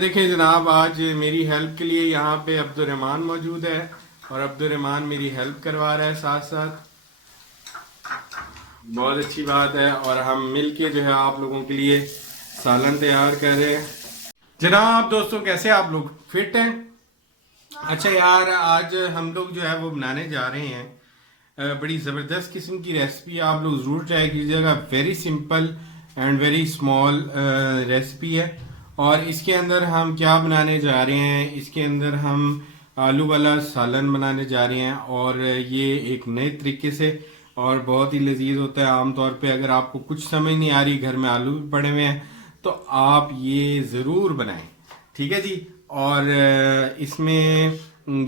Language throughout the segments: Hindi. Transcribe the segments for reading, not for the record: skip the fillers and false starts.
देखिए जनाब, आज मेरी हेल्प के लिए यहाँ पे अब्दुर्रहमान मौजूद है और अब्दुर्रहमान मेरी हेल्प करवा रहा है साथ साथ। बहुत अच्छी बात है। और हम मिल के जो है आप लोगों के लिए सालन तैयार कर रहे हैं। जनाब दोस्तों, कैसे आप लोग फिट हैं? अच्छा यार, आज हम लोग जो है वो बनाने जा रहे हैं बड़ी ज़बरदस्त किस्म की रेसिपी। आप लोग ज़रूर ट्राई कीजिएगा। Very simple and very small recipe है। और इसके अंदर हम क्या बनाने जा रहे हैं, इसके अंदर हम आलू वाला सालन बनाने जा रहे हैं। और ये एक नए तरीके से और बहुत ही लजीज होता है। आमतौर पे अगर आपको कुछ समझ नहीं आ रही, घर में आलू भी पड़े हुए हैं, तो आप ये ज़रूर बनाएं। ठीक है जी। और इसमें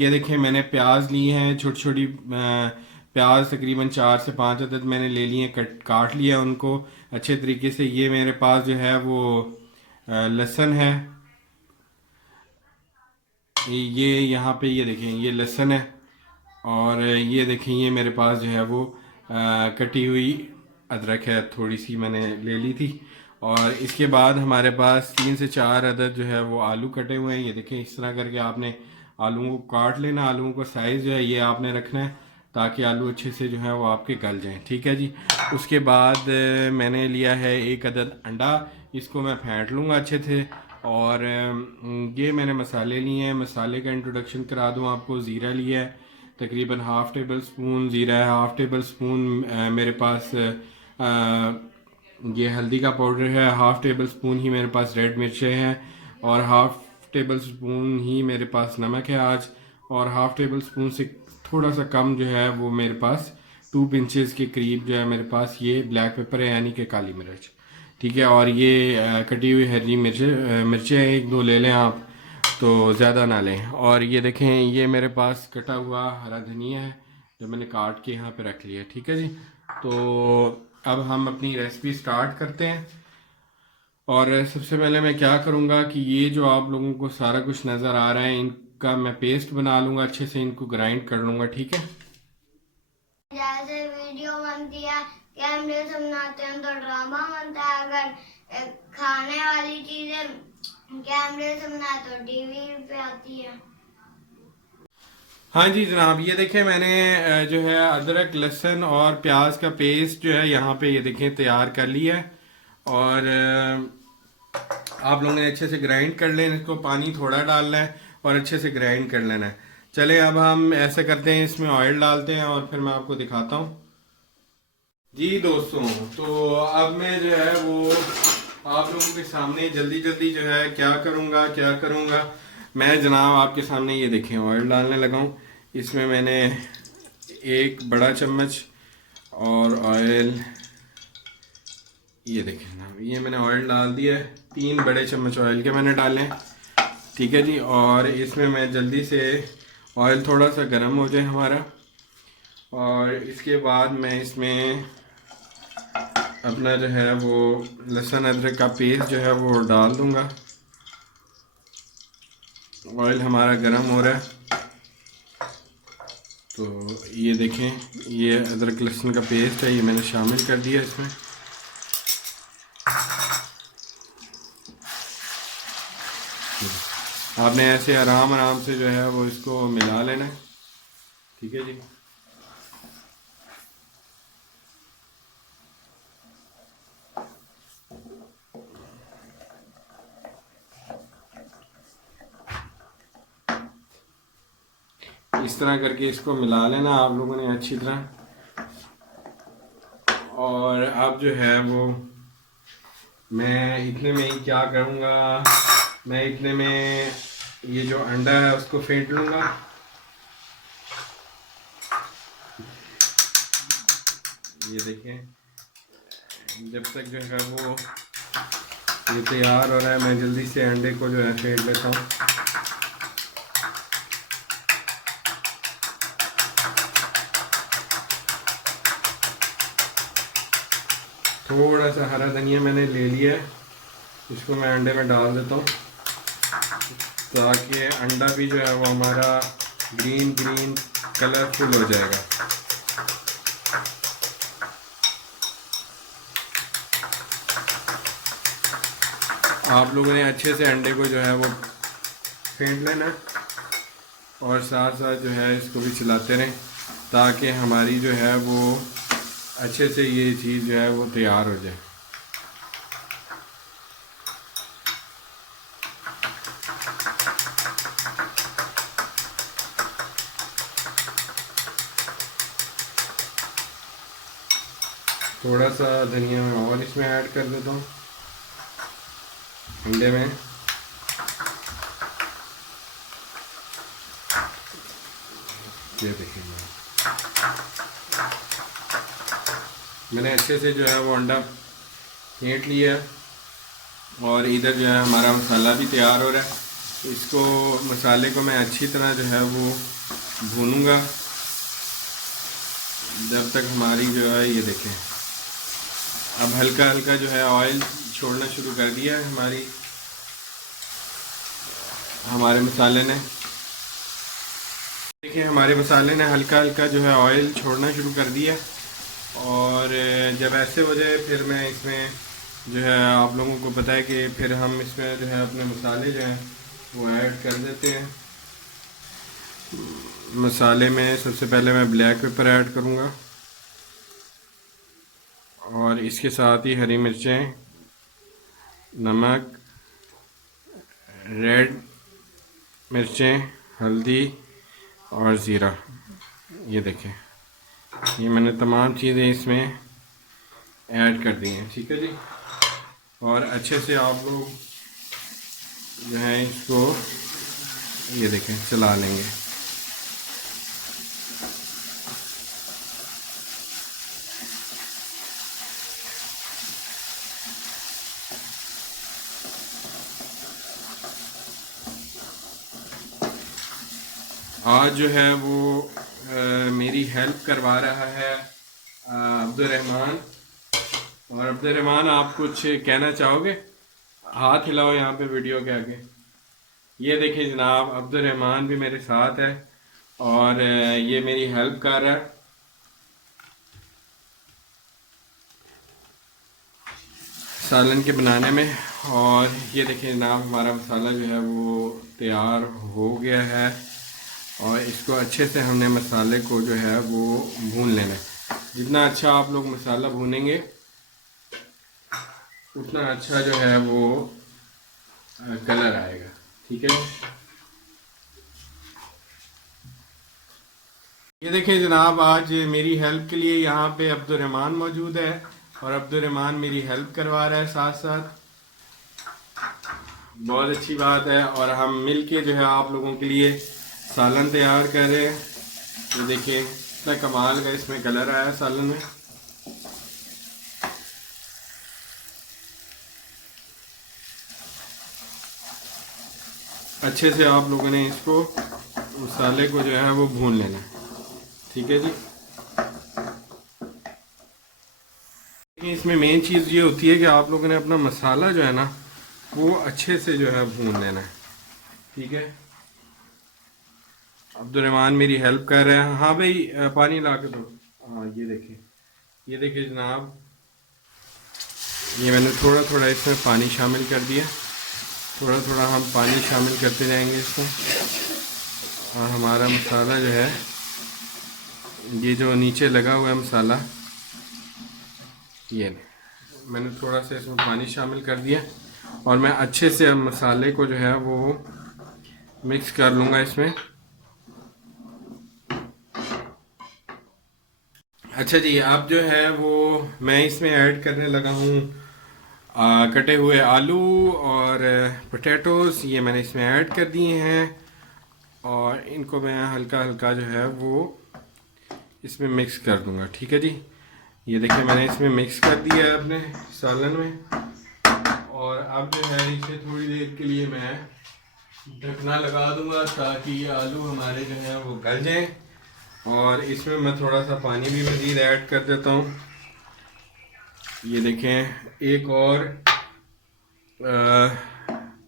ये देखें, मैंने प्याज ली हैं छोटी छोटी प्याज, तकरीबन 4 से 5 अदद मैंने ले लिए, काट लिया उनको अच्छे तरीके से। ये मेरे पास जो है वो लहसुन है। ये यहाँ पे ये देखें, ये लहसुन है। और ये देखें, ये मेरे पास जो है वो कटी हुई अदरक है, थोड़ी सी मैंने ले ली थी। और इसके बाद हमारे पास 3 से 4 अदद जो है वो आलू कटे हुए हैं। ये देखें, इस तरह करके आपने आलूओं को काट लेना। आलूओं का साइज़ जो है ये आपने रखना है ताकि आलू अच्छे से जो है वो आपके गल जाएं। ठीक है जी। उसके बाद मैंने लिया है 1 अदद अंडा, इसको मैं फेंट लूँगा अच्छे से। और ये मैंने मसाले लिए हैं। मसाले का इंट्रोडक्शन करा दूँ आपको। ज़ीरा लिया है, तकरीबन हाफ़ टेबल स्पून ज़ीरा है। हाफ़ टेबल स्पून मेरे पास ये हल्दी का पाउडर है। हाफ़ टेबल स्पून ही मेरे पास रेड मिर्चें हैं। और हाफ़ टेबल स्पून ही मेरे पास नमक है आज। और हाफ़ टेबल स्पून से थोड़ा सा कम जो है वो मेरे पास 2 पिंचेस के करीब जो है मेरे पास ये ब्लैक पेपर है, यानी कि काली मिर्च। ठीक है। और ये कटी हुई हरी मिर्चें 1-2 ले लें आप, तो ज़्यादा ना लें। और ये देखें, ये मेरे पास कटा हुआ हरा धनिया है जो मैंने काट के यहाँ पे रख लिया। ठीक है जी। तो अब हम अपनी रेसिपी स्टार्ट करते हैं। और सबसे पहले मैं क्या करूँगा कि ये जो आप लोगों को सारा कुछ नज़र आ रहा है, इनका मैं पेस्ट बना लूँगा, अच्छे से इनको ग्राइंड कर लूँगा। ठीक है। जैसे वीडियो बनती है, कैमरे से बनाते हैं तो ड्रामा बनता है। अगर खाने वाली चीजें कैमरे से बनाए तो टीवी पे आती है। हाँ जी जनाब, ये देखें, मैंने जो है अदरक लहसुन और प्याज का पेस्ट जो है यहाँ पे ये देखें तैयार कर लिया है। और आप लोगों ने अच्छे से ग्राइंड कर लें इसको। पानी थोड़ा डालना है और अच्छे से ग्राइंड कर लेना है। चले अब हम ऐसे करते हैं, इसमें ऑयल डालते हैं और फिर मैं आपको दिखाता हूँ। जी दोस्तों, तो अब मैं जो है वो आप लोगों के सामने जल्दी जल्दी जो है क्या करूँगा मैं जनाब आपके सामने। ये देखें, ऑयल डालने लगा हूँ। इसमें मैंने 1 बड़ा चम्मच और ऑयल, ये देखें जनाब, ये मैंने ऑयल डाल दिया है। 3 बड़े चम्मच ऑयल के मैंने डाले हैं। ठीक है जी। और इसमें मैं जल्दी से, ऑयल थोड़ा सा गर्म हो जाए हमारा, और इसके बाद मैं इसमें अपना जो है वो लहसुन अदरक का पेस्ट जो है वो डाल दूंगा। ऑयल हमारा गर्म हो रहा है, तो ये देखें, ये अदरक लहसुन का पेस्ट है, ये मैंने शामिल कर दिया इसमें। आपने ऐसे आराम आराम से जो है वो इसको मिला लेना है। ठीक है जी। इस तरह करके इसको मिला लेना आप लोगों ने अच्छी तरह। और अब जो है वो मैं इतने में ही क्या करूँगा, मैं इतने में ये जो अंडा है उसको फेंट लूँगा। ये देखें, जब तक जो है वो ये तैयार हो रहा है, मैं जल्दी से अंडे को जो है फेंट लेता हूँ। थोड़ा सा हरा धनिया मैंने ले लिया है, इसको मैं अंडे में डाल देता हूँ ताकि अंडा भी जो है वो हमारा ग्रीन ग्रीन कलरफुल हो जाएगा। आप लोगों ने अच्छे से अंडे को जो है वो फेंट लेना और साथ साथ जो है इसको भी चलाते रहें ताकि हमारी जो है वो अच्छे से ये चीज़ जो है वो तैयार हो जाए। थोड़ा सा धनिया मैं और इसमें ऐड कर देता हूँ अंडे में। ये देखिए मैंने अच्छे से जो है वो अंडा फेंट लिया और इधर जो है हमारा मसाला भी तैयार हो रहा है। इसको मसाले को मैं अच्छी तरह जो है वो भूनूंगा जब तक हमारी जो है ये देखें अब हल्का हल्का जो है ऑयल छोड़ना शुरू कर दिया है हमारे मसाले ने। देखिए हमारे मसाले ने हल्का हल्का जो है ऑयल छोड़ना शुरू कर दिया और जब ऐसे हो जाए फिर मैं इसमें जो है आप लोगों को पता है कि फिर हम इसमें जो है अपने मसाले जो हैं वो ऐड कर देते हैं। मसाले में सबसे पहले मैं ब्लैक पेपर ऐड करूँगा और इसके साथ ही हरी मिर्चें, नमक, रेड मिर्चें, हल्दी और ज़ीरा। ये देखें ये मैंने तमाम चीज़ें इसमें ऐड कर दी हैं। ठीक है जी। और अच्छे से आप लोग जो है इसको ये देखें चला लेंगे। आज जो है वो मेरी हेल्प करवा रहा है अब्दुर्रहमान। और अब्दुर्रहमान आप कुछ कहना चाहोगे? हाथ हिलाओ यहाँ पे वीडियो के आगे। ये देखिए जनाब अब्दुर्रहमान भी मेरे साथ है और ये मेरी हेल्प कर रहा है। सालन के बनाने में। और ये देखिए जनाब हमारा मसाला जो है वो तैयार हो गया है और इसको अच्छे से हमने मसाले को जो है वो भून लेना है। जितना अच्छा आप लोग मसाला भूनेंगे उतना अच्छा जो है वो कलर आएगा। ठीक है। ये देखिए जनाब आज मेरी हेल्प के लिए यहाँ पे अब्दुर्रहमान मौजूद है और अब्दुर्रहमान मेरी हेल्प करवा रहा है साथ साथ। बहुत अच्छी बात है। और हम मिल के जो है आप लोगों के लिए सालन तैयार कर रहे हैं। ये देखिए इतना कमाल का इसमें कलर आया है सालन में। अच्छे से आप लोगों ने इसको मसाले को जो है वो भून लेना है। ठीक है जी। इसमें मेन चीज़ ये होती है कि आप लोगों ने अपना मसाला जो है ना वो अच्छे से जो है भून लेना है। ठीक है। अब्दुर्रहमान मेरी हेल्प कर रहे हैं। हाँ भाई पानी ला के दो। हाँ ये देखिए जनाब ये मैंने थोड़ा थोड़ा इसमें पानी शामिल कर दिया। थोड़ा थोड़ा हम पानी शामिल करते जाएंगे इसमें और हमारा मसाला जो है ये जो नीचे लगा हुआ है मसाला ये मैंने थोड़ा सा इसमें पानी शामिल कर दिया और मैं अच्छे से मसाले को जो है वो मिक्स कर लूँगा इसमें। अच्छा जी अब जो है वो मैं इसमें ऐड करने लगा हूँ कटे हुए आलू और पोटैटोज़। ये मैंने इसमें ऐड कर दिए हैं और इनको मैं हल्का हल्का जो है वो इसमें मिक्स कर दूंगा। ठीक है जी। ये देखिए मैंने इसमें मिक्स कर दिया है अपने सालन में और अब जो है इसे थोड़ी देर के लिए मैं ढकना लगा दूंगा ताकि आलू हमारे जो है वो गल जाएं। और इसमें मैं थोड़ा सा पानी भी मज़ीद ऐड कर देता हूँ। ये देखें एक और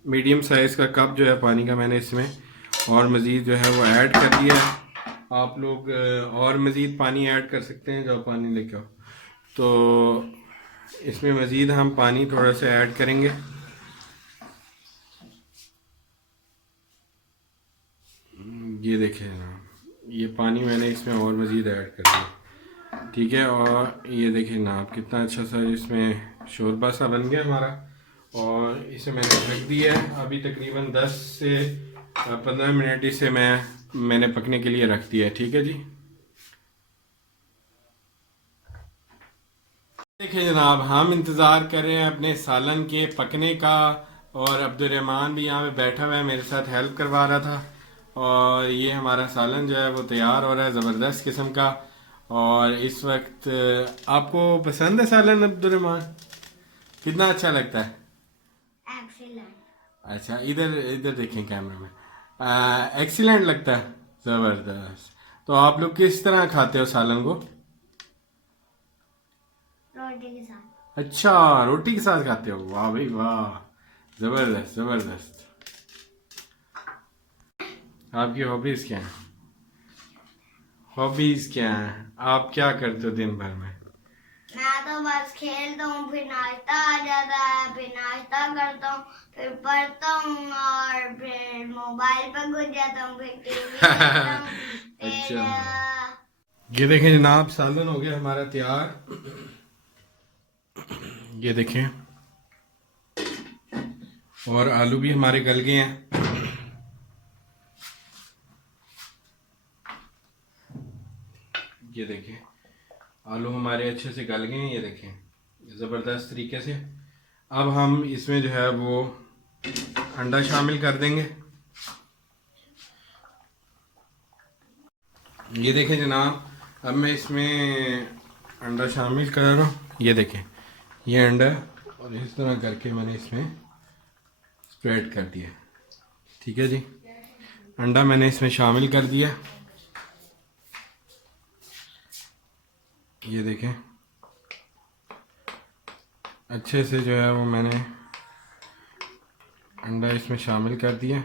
मीडियम साइज़ का कप जो है पानी का मैंने इसमें और मज़ीद जो है वो ऐड कर दिया है। आप लोग और मज़ीद पानी ऐड कर सकते हैं जो पानी लेके आओ। तो इसमें मज़ीद हम पानी थोड़ा सा ऐड करेंगे ये देखें ना, ये पानी मैंने इसमें और मज़ीद ऐड कर दिया, ठीक है। और ये देखिए ना आप, कितना अच्छा सा इसमें शोरबा सा बन गया हमारा। और इसे मैंने रख दिया है अभी तकरीबन 10 से 15 मिनट इसे मैंने पकने के लिए रख दिया है, ठीक है जी। देखिए जनाब, हम इंतज़ार कर रहे हैं अपने सालन के पकने का, और अब्दुर्रहमान भी यहाँ पे बैठा हुआ है, मेरे साथ हेल्प करवा रहा था। और ये हमारा सालन जो है वो तैयार हो रहा है ज़बरदस्त किस्म का। और इस वक्त आपको पसंद है सालन अब्दुर्रहमान? कितना अच्छा लगता है? एक्सीलेंट। अच्छा, इधर इधर देखें कैमरे में। एक्सीलेंट लगता है, ज़बरदस्त। तो आप लोग किस तरह खाते हो सालन को? रोटी के साथ। अच्छा, रोटी के साथ खाते हो? वाह भाई वाह, जबरदस्त जबरदस्त। आपकी हॉबीज क्या हैं? हॉबीज क्या हैं? आप क्या करते हो दिन भर में? मैं तो बस खेलता हूँ, फिर नाश्ता आ जाता है, फिर नाश्ता करता हूँ, फिर पढ़ता हूँ, और फिर मोबाइल पर घुस जाता हूँ, फिर टीवी देखता हूँ, फिर अच्छा, ये देखें जनाब, सालन हो गया हमारा तैयार। ये देखें, और आलू भी हमारे गल गए हैं। ये देखें, आलू हमारे अच्छे से गल गए हैं, ये देखें ज़बरदस्त तरीके से। अब हम इसमें जो है वो अंडा शामिल कर देंगे। ये देखें जनाब, अब मैं इसमें अंडा शामिल कर रहा हूँ। ये देखें, ये अंडा, और इस तरह करके मैंने इसमें स्प्रेड कर दिया, ठीक है जी। अंडा मैंने इसमें शामिल कर दिया। ये देखें, अच्छे से जो है वो मैंने अंडा इसमें शामिल कर दिया।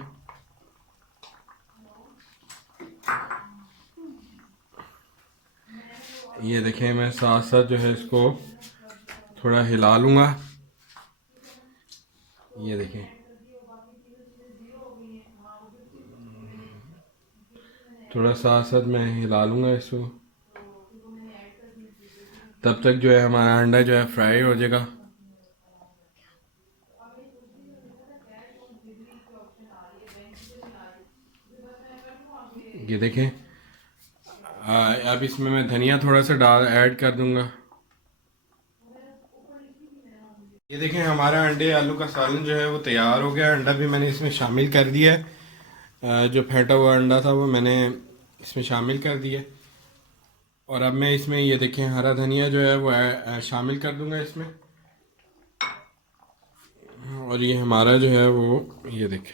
ये देखें, मैं साथ साथ जो है इसको थोड़ा हिला लूँगा। ये देखें, थोड़ा साथ साथ मैं हिला लूँगा इसको, तब तक जो है हमारा अंडा जो है फ्राई हो जाएगा। ये देखें, अब इसमें मैं धनिया थोड़ा सा ऐड कर दूंगा। ये देखें, हमारा अंडे आलू का सालन जो है वो तैयार हो गया। अंडा भी मैंने इसमें शामिल कर दिया है, जो फेंटा हुआ अंडा था वो मैंने इसमें शामिल कर दिया। और अब मैं इसमें ये देखें हरा धनिया जो है वो शामिल कर दूंगा इसमें। और ये हमारा जो है वो, ये देखें,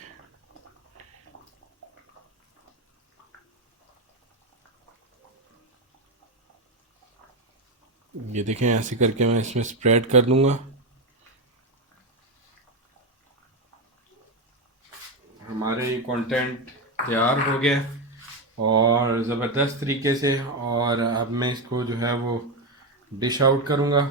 ये देखें ऐसे करके मैं इसमें स्प्रेड कर दूंगा। हमारे ये कंटेंट तैयार हो गया और ज़बरदस्त तरीके से। और अब मैं इसको जो है वो डिश आउट करूँगा।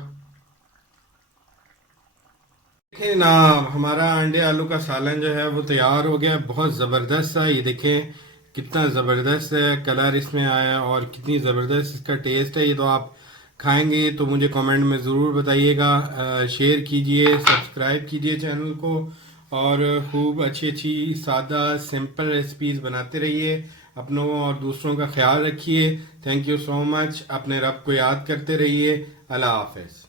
देखिए ना, हमारा अंडे आलू का सालन जो है वो तैयार हो गया, बहुत ज़बरदस्त सा। ये देखें कितना ज़बरदस्त है कलर इसमें आया, और कितनी ज़बरदस्त इसका टेस्ट है। ये तो आप खाएंगे तो मुझे कमेंट में ज़रूर बताइएगा। शेयर कीजिए, सब्सक्राइब कीजिए चैनल को, और खूब अच्छी अच्छी सादा सिंपल रेसिपीज़ बनाते रहिए। अपनों और दूसरों का ख्याल रखिए। Thank you so much. अपने रब को याद करते रहिए। अल्लाह हाफ़िज़।